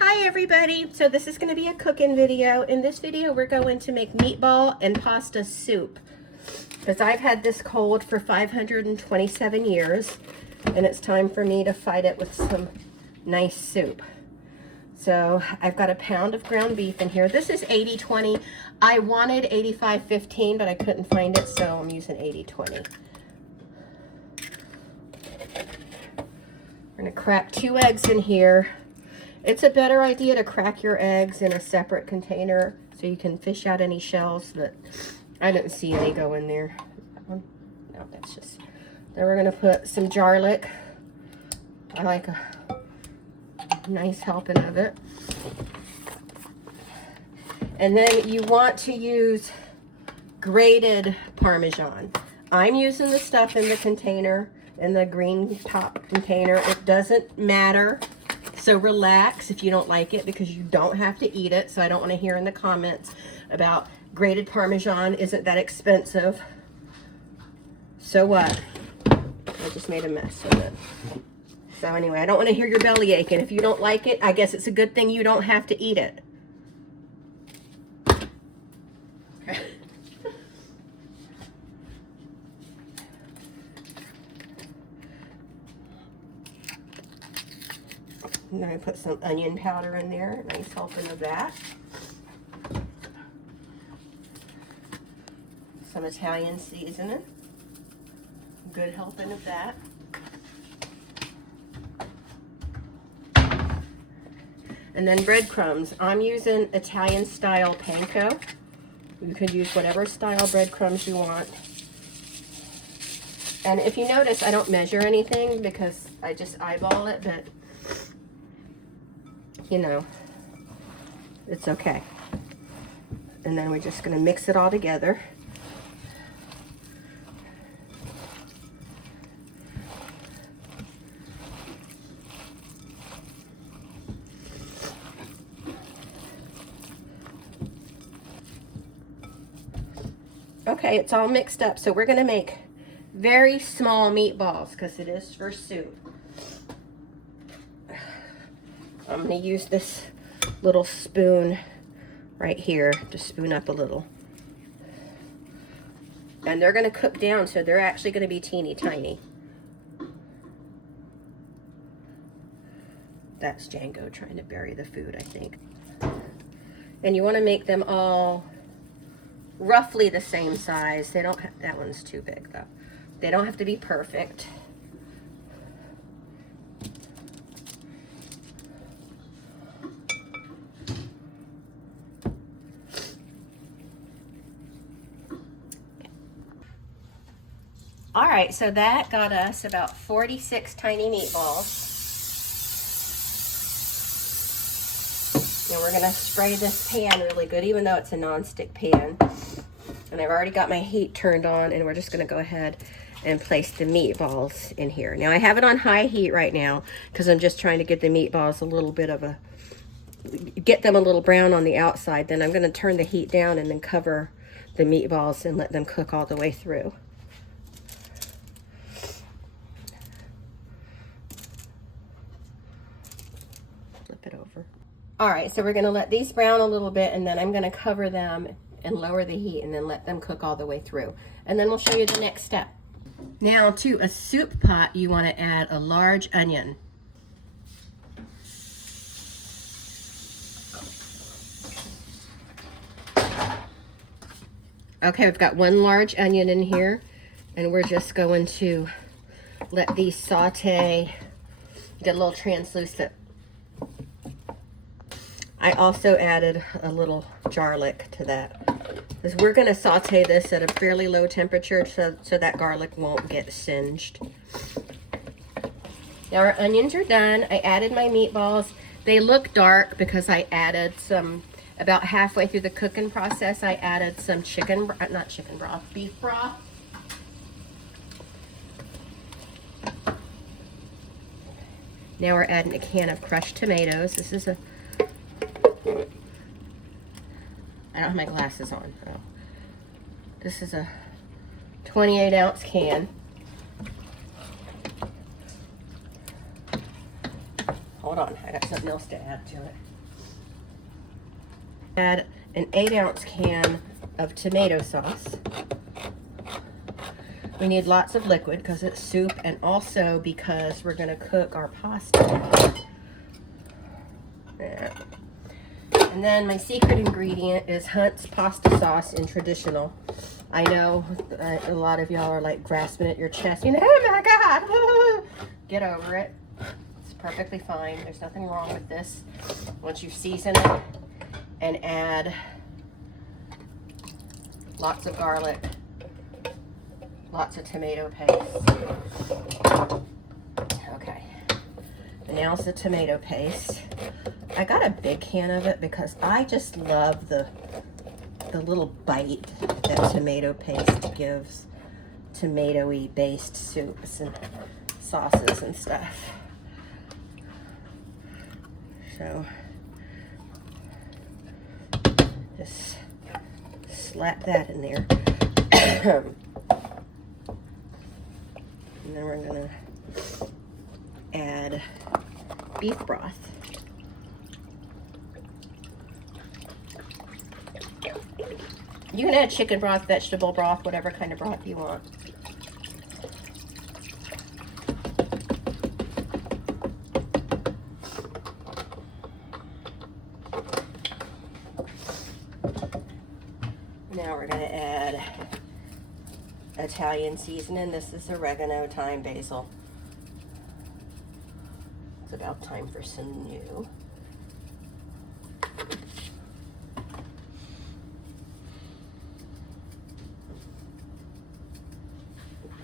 Hi everybody, so this is going to be a cooking video. In this video we're going to make meatball and pasta soup because I've had this cold for 527 years and it's time for me to fight it with some nice soup. So I've got a pound of ground beef in here. This is 80-20. I wanted 85-15 but I couldn't find it, so I'm using 80-20. We're going to crack 2 eggs in here. It's a better idea to crack your eggs in a separate container so you can fish out any shells that I didn't see any go in there. That one? No, that's just... Then we're going to put some garlic. I like a nice helping of it. And then you want to use grated Parmesan. I'm using the stuff in the container, in the green top container. It doesn't matter. So relax if you don't like it because you don't have to eat it. So I don't want to hear in the comments about grated Parmesan isn't that expensive. So what? I just made a mess of it. So anyway, I don't want to hear your belly aching. If you don't like it, I guess it's a good thing you don't have to eat it. I'm going to put some onion powder in there, nice helping of that. Some Italian seasoning, good helping of that. And then breadcrumbs. I'm using Italian style panko. You could use whatever style breadcrumbs you want. And if you notice, I don't measure anything because I just eyeball it, but you know, it's okay. And then we're just going to mix it all together. Okay, it's all mixed up. So we're going to make very small meatballs because it is for soup. I'm going to use this little spoon right here to spoon up a little. And they're going to cook down, so they're actually going to be teeny tiny. That's Django trying to bury the food, I think. And you want to make them all roughly the same size. They don't have, that one's too big though. They don't have to be perfect. All right, so that got us about 46 tiny meatballs. Now we're gonna spray this pan really good, even though it's a non-stick pan. And I've already got my heat turned on, and we're just gonna go ahead and place the meatballs in here. Now I have it on high heat right now because I'm just trying to get the meatballs a little bit of a, get them a little brown on the outside. Then I'm gonna turn the heat down and then cover the meatballs and let them cook all the way through. Flip it over. All right, so we're gonna let these brown a little bit, and then I'm gonna cover them and lower the heat and then let them cook all the way through. And then we'll show you the next step. Now to a soup pot, you wanna add a large onion. Okay, we've got 1 large onion in here, and we're just going to let these saute, get a little translucent. I also added a little garlic to that because we're going to saute this at a fairly low temperature so that garlic won't get singed. Now our onions are done. I added my meatballs. They look dark because I added some, about halfway through the cooking process, I added some beef broth. Now we're adding a can of crushed tomatoes. This is a, I don't have my glasses on. Oh. This is a 28-ounce can. hold on, I got something else to add to it. Add an 8-ounce can of tomato sauce. We need lots of liquid because it's soup, and also because we're going to cook our pasta. Yeah. And then my secret ingredient is Hunt's pasta sauce in traditional. I know a lot of y'all are like grasping at your chest. You know, oh my God, get over it. It's perfectly fine. There's nothing wrong with this. Once you season it and add lots of garlic, lots of tomato paste. Okay, and now it's the tomato paste. I got a big can of it because I just love the little bite that tomato paste gives tomatoey based soups and sauces and stuff. So just slap that in there. And then we're gonna add beef broth. You can add chicken broth, vegetable broth, whatever kind of broth you want. Now we're going to add Italian seasoning. This is oregano, thyme, basil. It's about time for some new.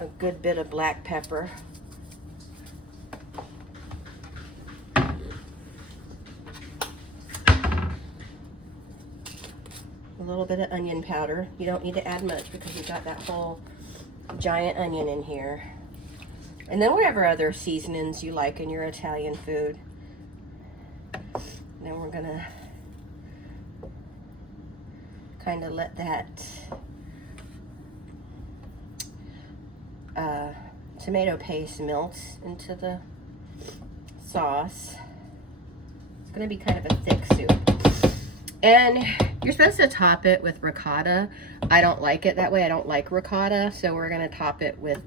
A good bit of black pepper. A little bit of onion powder. You don't need to add much because you've got that whole giant onion in here. And then whatever other seasonings you like in your Italian food. And then we're gonna kind of let that tomato paste melt into the sauce. It's going to be kind of a thick soup. And you're supposed to top it with ricotta. I don't like it that way. I don't like ricotta, so we're going to top it with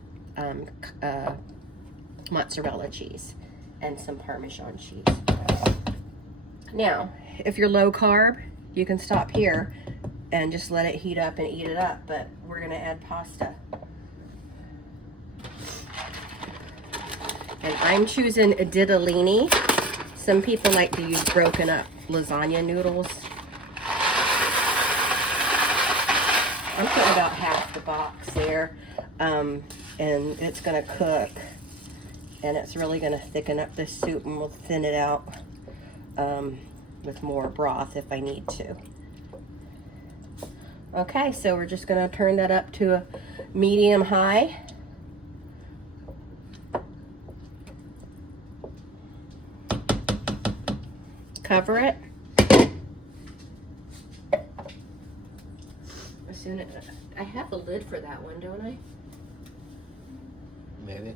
mozzarella cheese and some Parmesan cheese. Now, if you're low carb, you can stop here and just let it heat up and eat it up, but we're going to add pasta. And I'm choosing ditalini. Some people like to use broken up lasagna noodles. I'm putting about half the box there, and it's going to cook, and it's really going to thicken up this soup, and we'll thin it out with more broth if I need to. Okay, so we're just going to turn that up to a medium high. Cover it. As soon as I have a lid for that one, don't I? Maybe.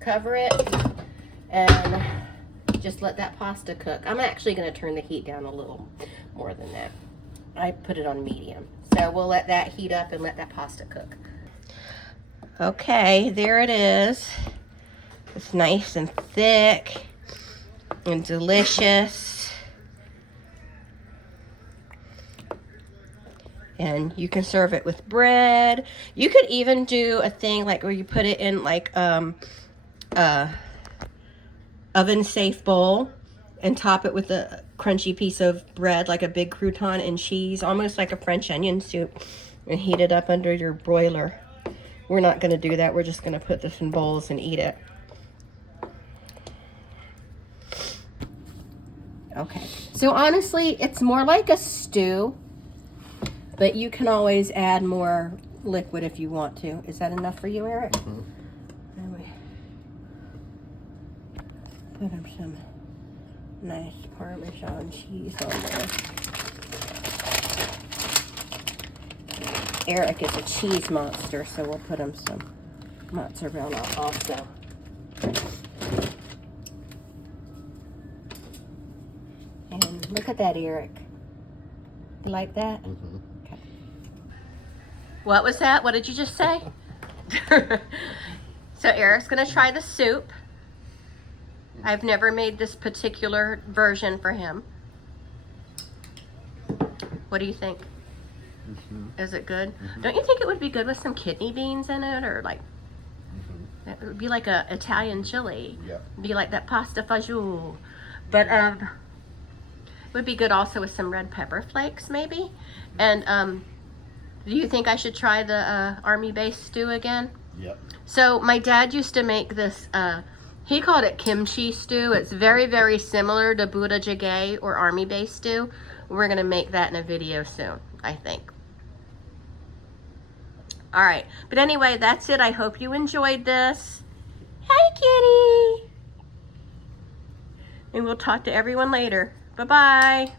Cover it and just let that pasta cook. I'm actually going to turn the heat down a little more than that. I put it on medium. So we'll let that heat up and let that pasta cook. Okay, there it is. It's nice and thick and delicious. And you can serve it with bread. You could even do a thing like where you put it in like oven safe bowl and top it with a crunchy piece of bread, like a big crouton and cheese, almost like a French onion soup, and heat it up under your broiler. We're not going to do that. We're just going to put this in bowls and eat it. Okay, so honestly, it's more like a stew, but you can always add more liquid if you want to. Is that enough for you, Eric? Mm-hmm. Put him some nice Parmesan cheese on there. Eric is a cheese monster, so we'll put him some mozzarella also. And look at that, Eric. You like that? Mm-hmm. Okay. What was that? What did you just say? So Eric's gonna try the soup. I've never made this particular version for him. What do you think? Mm-hmm. Is it good? Mm-hmm. Don't you think it would be good with some kidney beans in it, or like it would be like a Italian chili? Yeah. Be like that pasta fagioli. But it would be good also with some red pepper flakes, maybe. And do you think I should try the army-based stew again? Yep. So my dad used to make this, he called it kimchi stew. It's very, very similar to Buddha jjigae or army-based stew. We're gonna make that in a video soon, I think. All right, but anyway, that's it. I hope you enjoyed this. Hi, kitty. And we'll talk to everyone later. Bye-bye.